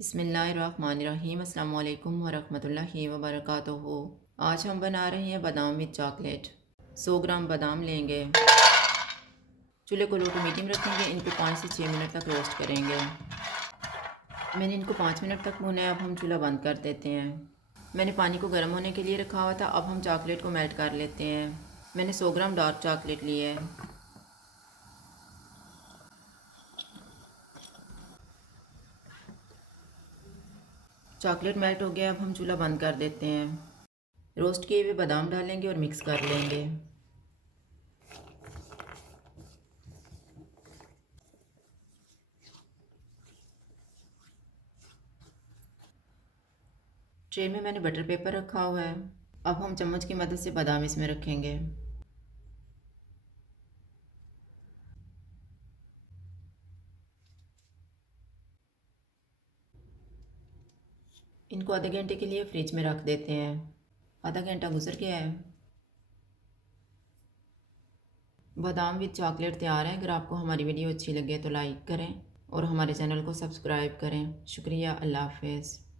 बिस्मिल्लाहिर्रहमानिर्रहीम अस्सलाम वालेकुम वरहमतुल्लाहि वबरकातुहू। आज हम बना रहे हैं बादाम विद चॉकलेट। 100 ग्राम बादाम लेंगे। चूल्हे को लो टू मीडियम रखेंगे। इनको 5 से 6 मिनट तक रोस्ट करेंगे। मैंने इनको 5 मिनट तक भुना है। अब हम चूल्हा बंद कर देते हैं। मैंने पानी को गर्म होने के लिए रखा हुआ था। अब हम चॉकलेट को मेल्ट कर लेते हैं। मैंने 100 ग्राम डार्क चॉकलेट ली है। चॉकलेट मेल्ट हो गया। अब हम चूल्हा बंद कर देते हैं। रोस्ट किए हुए बादाम डालेंगे और मिक्स कर लेंगे। ट्रे में मैंने बटर पेपर रखा हुआ है। अब हम चम्मच की मदद से बादाम इसमें रखेंगे। इनको आधे घंटे के लिए फ्रिज में रख देते हैं। आधा घंटा गुजर गया है। बादाम विद चॉकलेट तैयार है। अगर आपको हमारी वीडियो अच्छी लगे तो लाइक करें और हमारे चैनल को सब्सक्राइब करें। शुक्रिया। अल्लाह हाफ़िज़।